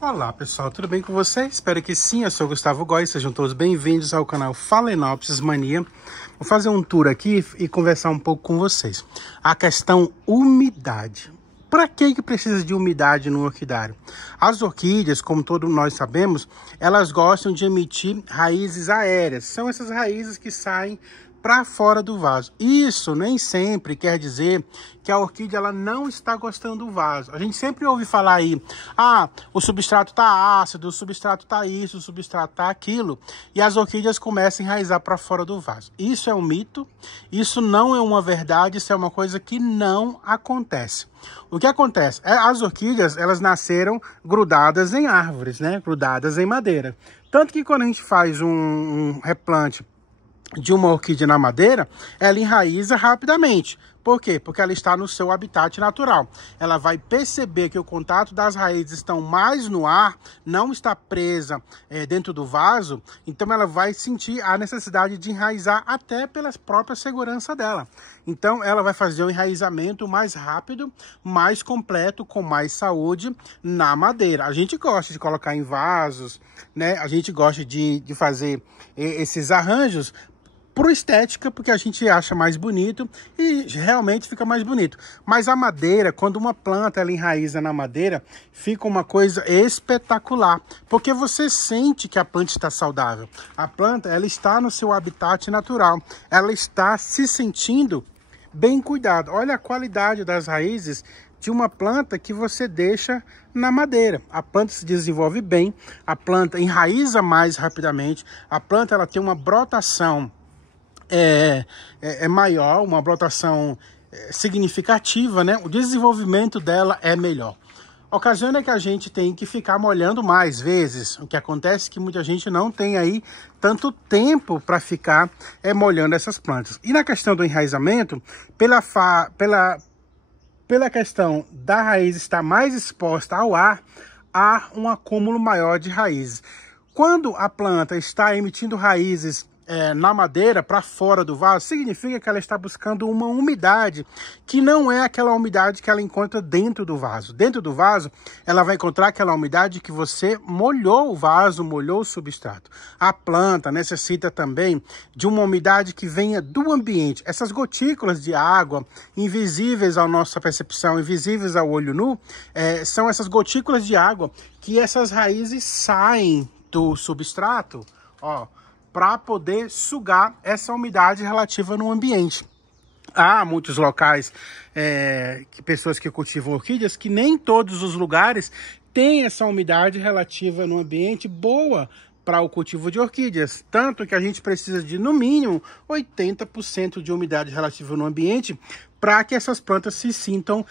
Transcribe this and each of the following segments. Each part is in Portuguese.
Olá pessoal, tudo bem com vocês? Espero que sim, eu sou o Gustavo Góes, sejam todos bem-vindos ao canal Phalaenopsis Mania. Vou fazer um tour aqui e conversar um pouco com vocês. A questão umidade. Para que precisa de umidade no orquidário? As orquídeas, como todos nós sabemos, elas gostam de emitir raízes aéreas. São essas raízes que saem para fora do vaso. Isso nem sempre quer dizer que a orquídea ela não está gostando do vaso. A gente sempre ouve falar aí, o substrato está ácido, o substrato está isso, o substrato está aquilo, e as orquídeas começam a enraizar para fora do vaso. Isso é um mito, isso não é uma verdade, isso é uma coisa que não acontece. O que acontece? As orquídeas, elas nasceram grudadas em árvores, né? Grudadas em madeira. Tanto que quando a gente faz um replante de uma orquídea na madeira, ela enraiza rapidamente. Por quê? Porque ela está no seu habitat natural. Ela vai perceber que o contato das raízes estão mais no ar, não está presa dentro do vaso, então ela vai sentir a necessidade de enraizar até pela própria segurança dela. Então ela vai fazer um enraizamento mais rápido, mais completo, com mais saúde na madeira. A gente gosta de colocar em vasos, né? A gente gosta de fazer esses arranjos por estética, porque a gente acha mais bonito e realmente fica mais bonito. Mas a madeira, quando uma planta ela enraiza na madeira, fica uma coisa espetacular, porque você sente que a planta está saudável. A planta ela está no seu habitat natural, ela está se sentindo bem cuidada. Olha a qualidade das raízes de uma planta que você deixa na madeira. A planta se desenvolve bem, a planta enraiza mais rapidamente, a planta ela tem uma brotação maior, uma brotação significativa, né? O desenvolvimento dela é melhor. Ocasiona que a gente tem que ficar molhando mais vezes. O que acontece é que muita gente não tem aí tanto tempo para ficar molhando essas plantas. E na questão do enraizamento, pela questão da raiz estar mais exposta ao ar, há um acúmulo maior de raízes. Quando a planta está emitindo raízes na madeira para fora do vaso, significa que ela está buscando uma umidade que não é aquela umidade que ela encontra dentro do vaso. Dentro do vaso, ela vai encontrar aquela umidade que você molhou o vaso, molhou o substrato. A planta necessita também de uma umidade que venha do ambiente. Essas gotículas de água, invisíveis à nossa percepção, invisíveis ao olho nu, são essas gotículas de água que essas raízes saem do substrato, para poder sugar essa umidade relativa no ambiente. Há muitos locais, pessoas que cultivam orquídeas, que nem todos os lugares têm essa umidade relativa no ambiente boa para o cultivo de orquídeas. Tanto que a gente precisa de, no mínimo, 80% de umidade relativa no ambiente para que essas plantas se sintam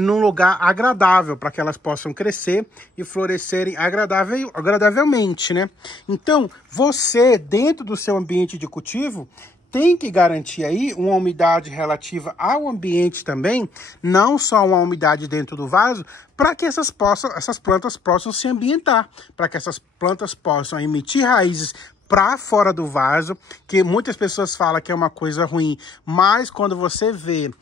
num lugar agradável, para que elas possam crescer e florescerem agradavelmente, né? Então, você, dentro do seu ambiente de cultivo, tem que garantir aí uma umidade relativa ao ambiente também, não só uma umidade dentro do vaso, para que essas plantas possam se ambientar, para que essas plantas possam emitir raízes para fora do vaso, que muitas pessoas falam que é uma coisa ruim, mas quando você vê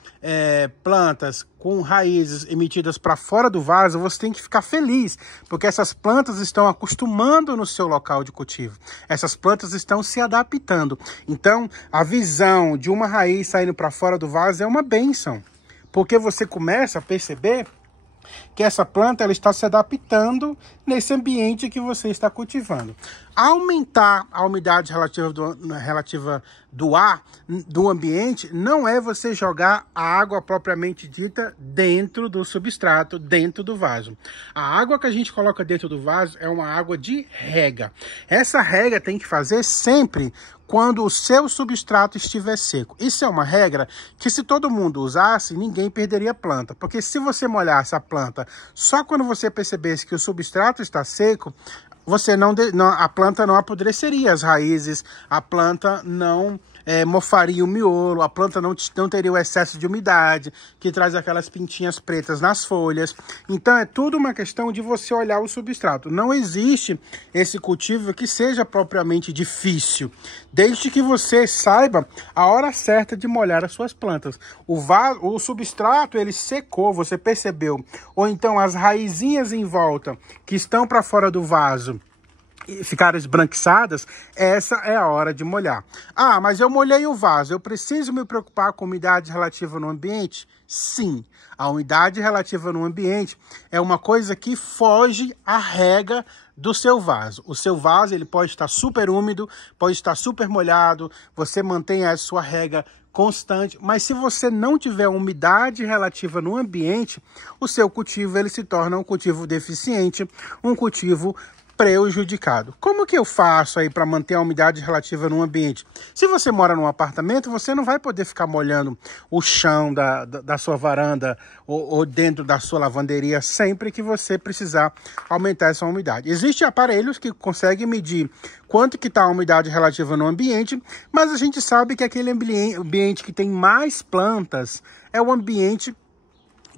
plantas com raízes emitidas para fora do vaso, você tem que ficar feliz, porque essas plantas estão acostumando no seu local de cultivo, essas plantas estão se adaptando. Então, a visão de uma raiz saindo para fora do vaso é uma bênção, porque você começa a perceber que essa planta ela está se adaptando nesse ambiente que você está cultivando. Aumentar a umidade relativa do ar, do ambiente, não é você jogar a água propriamente dita dentro do substrato, dentro do vaso. A água que a gente coloca dentro do vaso é uma água de rega. Essa rega tem que fazer sempre quando o seu substrato estiver seco. Isso é uma regra que, se todo mundo usasse, ninguém perderia planta. Porque se você molhasse a planta só quando você percebesse que o substrato está seco, a planta não apodreceria as raízes, a planta não mofaria o miolo, a planta não teria o excesso de umidade, que traz aquelas pintinhas pretas nas folhas. Então é tudo uma questão de você olhar o substrato. Não existe esse cultivo que seja propriamente difícil, desde que você saiba a hora certa de molhar as suas plantas. O substrato, ele secou, você percebeu? Ou então as raizinhas em volta, que estão para fora do vaso, ficaram esbranquiçadas, essa é a hora de molhar. Ah, mas eu molhei o vaso, eu preciso me preocupar com a umidade relativa no ambiente? Sim, a umidade relativa no ambiente é uma coisa que foge à regra do seu vaso. O seu vaso, ele pode estar super úmido, pode estar super molhado, você mantém a sua rega constante, mas se você não tiver umidade relativa no ambiente, o seu cultivo ele se torna um cultivo deficiente, um cultivo prejudicado. Como que eu faço aí para manter a umidade relativa no ambiente? Se você mora num apartamento, você não vai poder ficar molhando o chão da sua varanda ou dentro da sua lavanderia sempre que você precisar aumentar essa umidade. Existem aparelhos que conseguem medir quanto que está a umidade relativa no ambiente, mas a gente sabe que aquele ambiente que tem mais plantas é o ambiente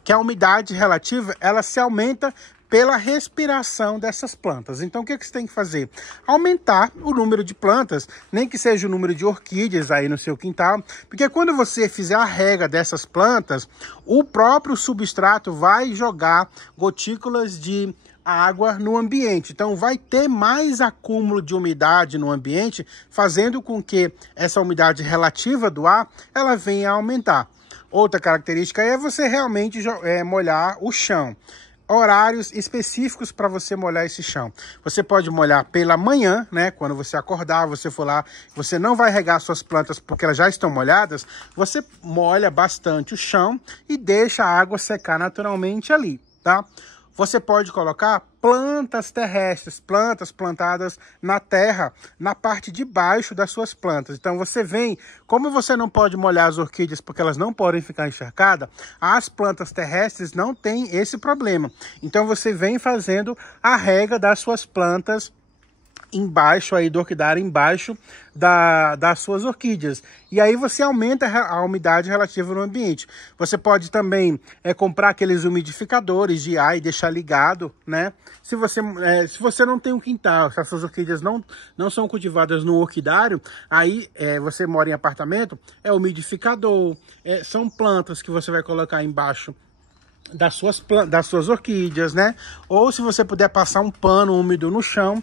que a umidade relativa ela se aumenta pela respiração dessas plantas. Então, o que você tem que fazer? Aumentar o número de plantas, nem que seja o número de orquídeas aí no seu quintal, porque quando você fizer a rega dessas plantas, o próprio substrato vai jogar gotículas de água no ambiente. Então, vai ter mais acúmulo de umidade no ambiente, fazendo com que essa umidade relativa do ar, ela venha a aumentar. Outra característica é você realmente molhar o chão. Horários específicos para você molhar esse chão. Você pode molhar pela manhã, né? Quando você acordar, você for lá, você não vai regar suas plantas porque elas já estão molhadas, você molha bastante o chão e deixa a água secar naturalmente ali, tá? Você pode colocar plantas terrestres, plantas plantadas na terra, na parte de baixo das suas plantas. Então você vem, como você não pode molhar as orquídeas porque elas não podem ficar encharcadas, as plantas terrestres não têm esse problema. Então você vem fazendo a rega das suas plantas embaixo aí do orquidário, embaixo das suas orquídeas. E aí você aumenta a umidade relativa no ambiente. Você pode também comprar aqueles umidificadores de ar e deixar ligado, né? Se você não tem um quintal, se as suas orquídeas não são cultivadas no orquidário, aí você mora em apartamento, é umidificador, são plantas que você vai colocar embaixo das suas orquídeas, né? Ou se você puder passar um pano úmido no chão,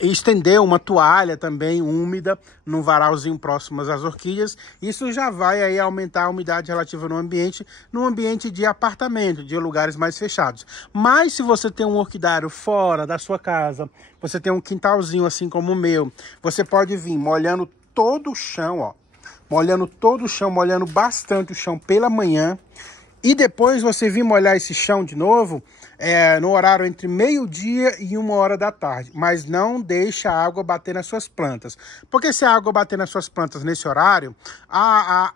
estender uma toalha também úmida num varalzinho próximo às orquídeas, isso já vai aí aumentar a umidade relativa no ambiente de apartamento, de lugares mais fechados. Mas se você tem um orquidário fora da sua casa, você tem um quintalzinho assim como o meu, você pode vir molhando todo o chão, ó, molhando todo o chão, molhando bastante o chão pela manhã, e depois você vir molhar esse chão de novo no horário entre meio-dia e 1h da tarde. Mas não deixa a água bater nas suas plantas. Porque se a água bater nas suas plantas nesse horário,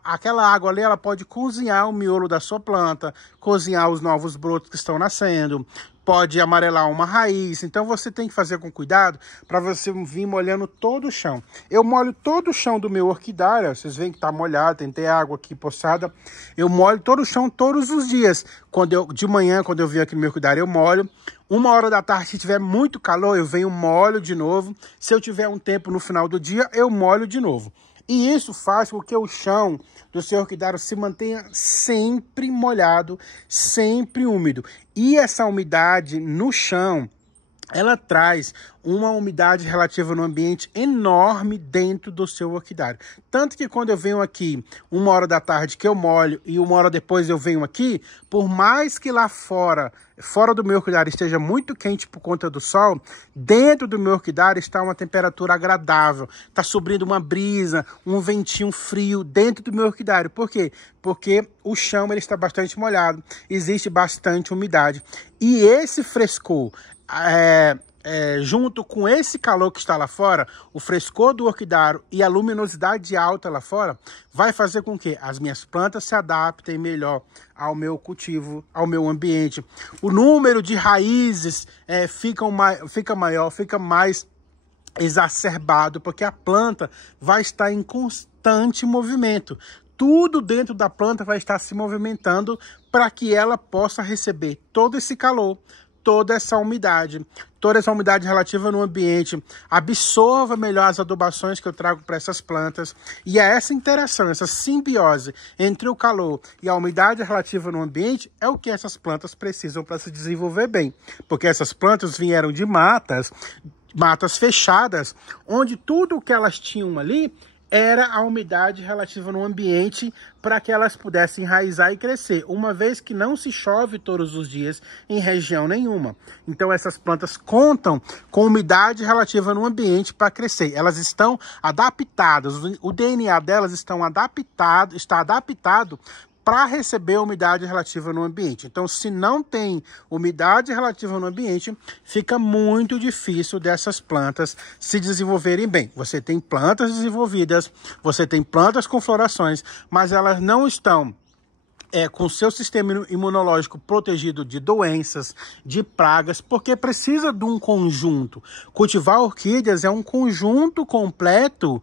aquela água ali ela pode cozinhar o miolo da sua planta, cozinhar os novos brotos que estão nascendo, pode amarelar uma raiz. Então você tem que fazer com cuidado para você vir molhando todo o chão. Eu molho todo o chão do meu orquidário, vocês veem que está molhado, tem água aqui poçada. Eu molho todo o chão todos os dias. De manhã, quando eu venho aqui no meu orquidário, eu molho. 1h da tarde, se tiver muito calor, eu venho molho de novo. Se eu tiver um tempo no final do dia, eu molho de novo. E isso faz com que o chão do seu orquidário se mantenha sempre molhado, sempre úmido. E essa umidade no chão, ela traz uma umidade relativa no ambiente enorme dentro do seu orquidário. Tanto que quando eu venho aqui 1h da tarde que eu molho e 1h depois eu venho aqui, por mais que lá fora do meu orquidário esteja muito quente por conta do sol, dentro do meu orquidário está uma temperatura agradável, está subindo uma brisa, um ventinho frio dentro do meu orquidário. Por quê? Porque o chão ele está bastante molhado, existe bastante umidade. E esse frescor, junto com esse calor que está lá fora, o frescor do orquidário e a luminosidade alta lá fora, vai fazer com que as minhas plantas se adaptem melhor ao meu cultivo, ao meu ambiente. O número de raízes fica maior, fica mais exacerbado, porque a planta vai estar em constante constante movimento. Tudo dentro da planta vai estar se movimentando para que ela possa receber todo esse calor, toda essa umidade relativa no ambiente, absorva melhor as adubações que eu trago para essas plantas. E é essa interação, essa simbiose entre o calor e a umidade relativa no ambiente é o que essas plantas precisam para se desenvolver bem. Porque essas plantas vieram de matas fechadas, onde tudo o que elas tinham ali era a umidade relativa no ambiente para que elas pudessem enraizar e crescer, uma vez que não se chove todos os dias em região nenhuma. Então essas plantas contam com umidade relativa no ambiente para crescer. Elas estão adaptadas, o DNA delas está adaptado para receber umidade relativa no ambiente. Então, se não tem umidade relativa no ambiente, fica muito difícil dessas plantas se desenvolverem bem. Você tem plantas desenvolvidas, você tem plantas com florações, mas elas não estão com seu sistema imunológico protegido de doenças, de pragas, porque precisa de um conjunto. Cultivar orquídeas é um conjunto completo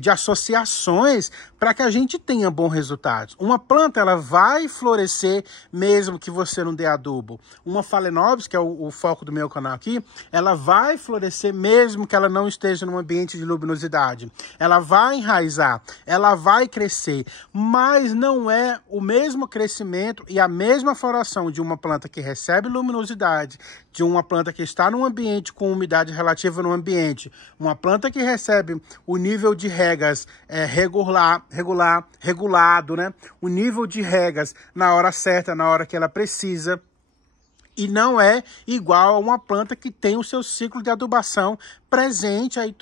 de associações para que a gente tenha bons resultados. Uma planta, ela vai florescer mesmo que você não dê adubo. Uma Phalaenopsis, que é o foco do meu canal aqui, ela vai florescer mesmo que ela não esteja num ambiente de luminosidade. Ela vai enraizar, ela vai crescer, mas não é o mesmo crescimento e a mesma floração de uma planta que recebe luminosidade, de uma planta que está num ambiente com umidade relativa no ambiente, uma planta que recebe o nível de regas regulado, né? O nível de regas na hora certa, na hora que ela precisa. E não é igual a uma planta que tem o seu ciclo de adubação presente aí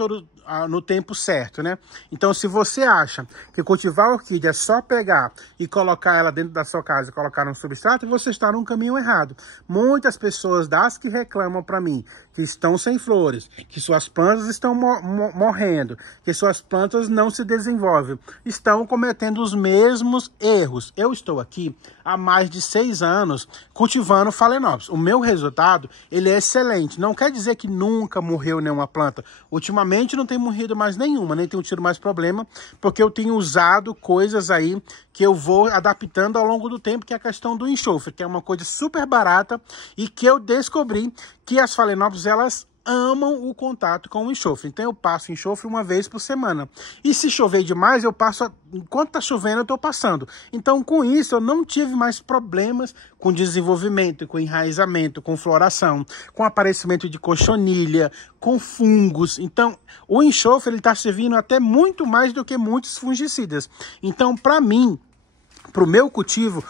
no tempo certo, né? Então, se você acha que cultivar orquídea é só pegar e colocar ela dentro da sua casa e colocar no substrato, você está num caminho errado. Muitas pessoas das que reclamam para mim que estão sem flores, que suas plantas estão morrendo, que suas plantas não se desenvolvem, estão cometendo os mesmos erros. Eu estou aqui há mais de 6 anos cultivando Phalaenopsis. O meu resultado, ele é excelente. Não quer dizer que nunca morreu nenhuma planta. Ultimamente não tem morrido mais nenhuma, nem tenho tido mais problema, porque eu tenho usado coisas aí que eu vou adaptando ao longo do tempo, que é a questão do enxofre, que é uma coisa super barata e que eu descobri que as Phalaenopsis, elas amam o contato com o enxofre. Então eu passo enxofre uma vez por semana. E se chover demais, eu passo, enquanto tá chovendo, eu tô passando. Então com isso eu não tive mais problemas com desenvolvimento, com enraizamento, com floração, com aparecimento de cochonilha, com fungos. Então o enxofre, ele tá servindo até muito mais do que muitos fungicidas. Então para mim, para o meu cultivo,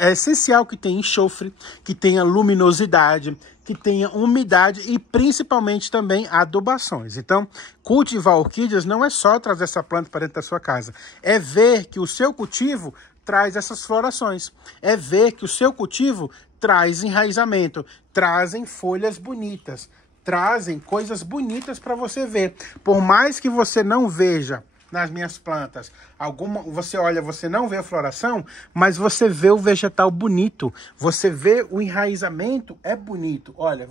é essencial que tenha enxofre, que tenha luminosidade, que tenha umidade e principalmente também adubações. Então, cultivar orquídeas não é só trazer essa planta para dentro da sua casa, é ver que o seu cultivo traz essas florações, é ver que o seu cultivo traz enraizamento, trazem folhas bonitas, trazem coisas bonitas para você ver. Por mais que você não veja nas minhas plantas você olha, você não vê a floração, mas você vê o vegetal bonito, você vê o enraizamento, é bonito. Olha,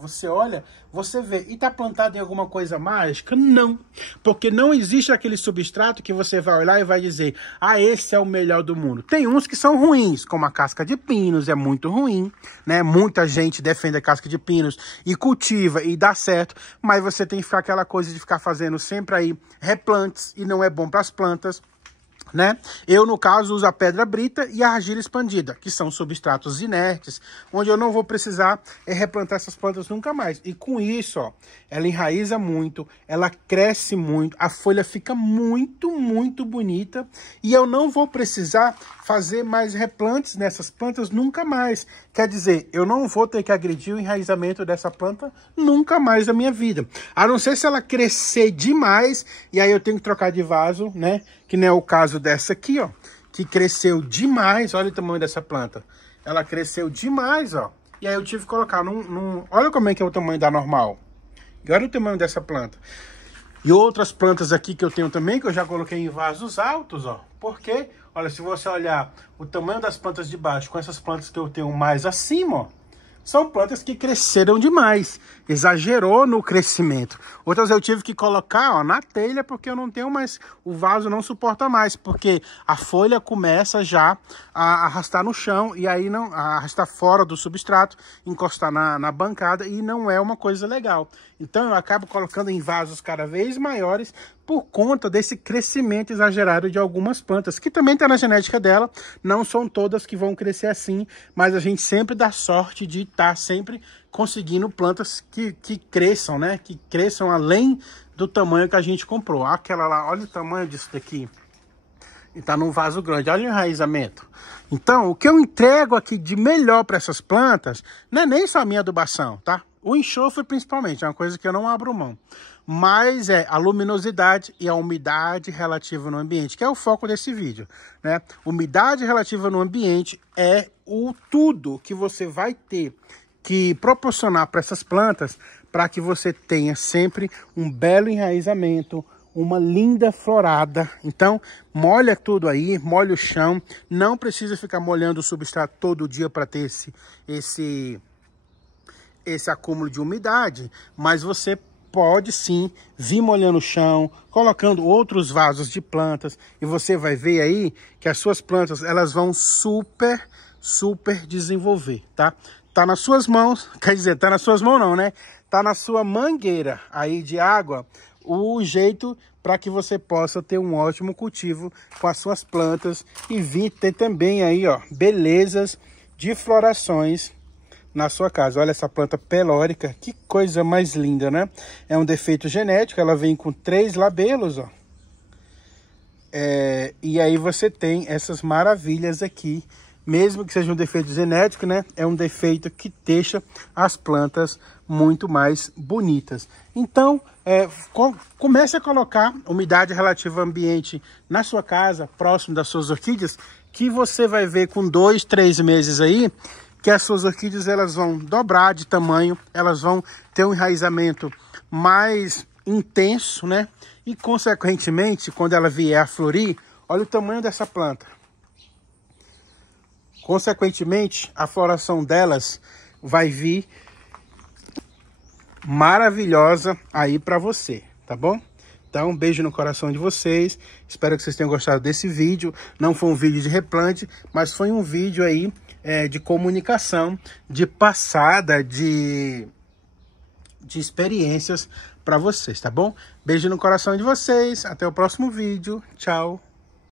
você vê. E tá plantado em alguma coisa mágica? Não, porque não existe aquele substrato que você vai olhar e vai dizer, ah, esse é o melhor do mundo. Tem uns que são ruins, como a casca de pinos, é muito ruim, né? Muita gente defende a casca de pinos e cultiva e dá certo, mas você tem que ficar aquela coisa de ficar fazendo sempre aí replantes e não é bom para as plantas, né? Eu, no caso, uso a pedra brita e a argila expandida, que são substratos inertes, onde eu não vou precisar replantar essas plantas nunca mais. E com isso, ó, ela enraiza muito, ela cresce muito, a folha fica muito, muito bonita e eu não vou precisar fazer mais replantes nessas plantas nunca mais. Quer dizer, eu não vou ter que agredir o enraizamento dessa planta nunca mais na minha vida. A não ser se ela crescer demais e aí eu tenho que trocar de vaso, né? Que não é o caso dessa aqui, ó, que cresceu demais. Olha o tamanho dessa planta. Ela cresceu demais, ó. E aí eu tive que colocar olha como é que é o tamanho da normal. E olha o tamanho dessa planta. E outras plantas aqui que eu tenho também, que eu já coloquei em vasos altos, ó. Porque, olha, se você olhar o tamanho das plantas de baixo com essas plantas que eu tenho mais acima, ó, são plantas que cresceram demais. exagerou no crescimento. Outras eu tive que colocar, ó, na telha, porque eu não tenho mais, o vaso não suporta mais, porque a folha começa já a arrastar no chão e aí não arrastar fora do substrato, encostar na bancada, e não é uma coisa legal. Então eu acabo colocando em vasos cada vez maiores por conta desse crescimento exagerado de algumas plantas, que também está na genética dela. Não são todas que vão crescer assim, mas a gente sempre dá sorte de estar sempre conseguindo plantas que cresçam, né? Que cresçam além do tamanho que a gente comprou. Aquela lá, olha o tamanho disso daqui. E tá num vaso grande, olha o enraizamento. Então, o que eu entrego aqui de melhor para essas plantas, não é nem só a minha adubação, tá? O enxofre principalmente, é uma coisa que eu não abro mão. Mas é a luminosidade e a umidade relativa no ambiente, que é o foco desse vídeo, né? Umidade relativa no ambiente é o tudo que você vai ter que proporcionar para essas plantas, para que você tenha sempre um belo enraizamento, uma linda florada. Então, molha tudo aí, molha o chão. Não precisa ficar molhando o substrato todo dia para ter esse acúmulo de umidade, mas você pode sim vir molhando o chão, colocando outros vasos de plantas, e você vai ver aí que as suas plantas, elas vão super desenvolver, tá? Tá nas suas mãos, quer dizer, tá nas suas mãos não, né? Tá na sua mangueira aí de água, o jeito para que você possa ter um ótimo cultivo com as suas plantas e vir ter também aí, ó, belezas de florações na sua casa. Olha essa planta pelórica, que coisa mais linda, né? É um defeito genético, ela vem com 3 labelos, ó. E aí você tem essas maravilhas aqui, mesmo que seja um defeito genético, né? É um defeito que deixa as plantas muito mais bonitas. Então, comece a colocar umidade relativa ao ambiente na sua casa, próximo das suas orquídeas, que você vai ver com 2, 3 meses aí, que as suas orquídeas, elas vão dobrar de tamanho, elas vão ter um enraizamento mais intenso, né? E, consequentemente, quando ela vier a florir, olha o tamanho dessa planta. Consequentemente, a floração delas vai vir maravilhosa aí para você, tá bom? Então, um beijo no coração de vocês. Espero que vocês tenham gostado desse vídeo. Não foi um vídeo de replante, mas foi um vídeo aí de comunicação, de passada de experiências para vocês, tá bom? Beijo no coração de vocês. Até o próximo vídeo. Tchau.